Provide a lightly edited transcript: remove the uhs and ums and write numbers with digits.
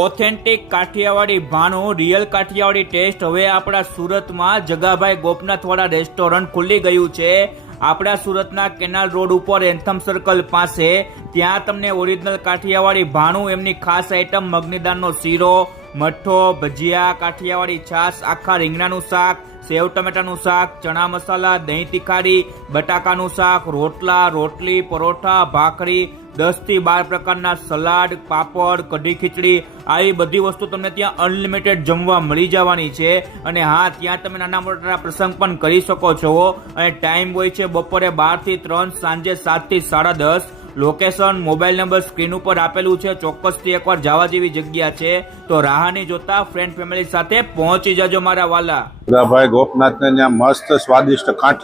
Authentic Kathiawadi ભાણું real Kathiawadi taste હવે આપણા સુરતમાં જગાભાઈ ગોપનાથવાળા રેસ્ટોરન્ટ ખુલી ગયું છે। આપણા સુરતના કેનાલ રોડ ઉપર એન્થમ સર્કલ પાસે ત્યાં તમને ઓરિજિનલ કાઠિયાવાડી ભાણું, એમની ખાસ આઈટમ મગની દાળનો શીરો, મઠ્ઠો, ભજીયા, કાઠિયાવાડી છાશ, આખા રીંગણાનું શાક, સેવ ટમેટાનું શાક, ચણા મસાલા, દહીં તીખારી, બટાકાનું શાક, રોટલા, રોટલી, પરોઠા, ભાખરી, 10 થી 12 પ્રકારના સલાડ, પાપડ, કઢી ખીચડી, આવી બધી વસ્તુ તમને ત્યાં અનલિમિટેડ જમવા મળી જવાની છે। અને હા, ત્યાં તમે નાના મોટા પ્રસંગ પણ કરી શકો છો। અને ટાઈમ હોય છે બપોરે 12 થી 3, સાંજે 7 થી 10:30। લોકેશન, મોબાઈલ નંબર સ્ક્રીન ઉપર આપેલું છે। ચોક્કસથી એકવાર જવા જેવી જગ્યા છે, તો રાહની જોતા ફ્રેન્ડ ફેમિલી સાથે પહોંચી જજો મારા વાલા। ભાઈ ગોપનાથ ને ત્યાં મસ્ત સ્વાદિષ્ટ કાંઠિયા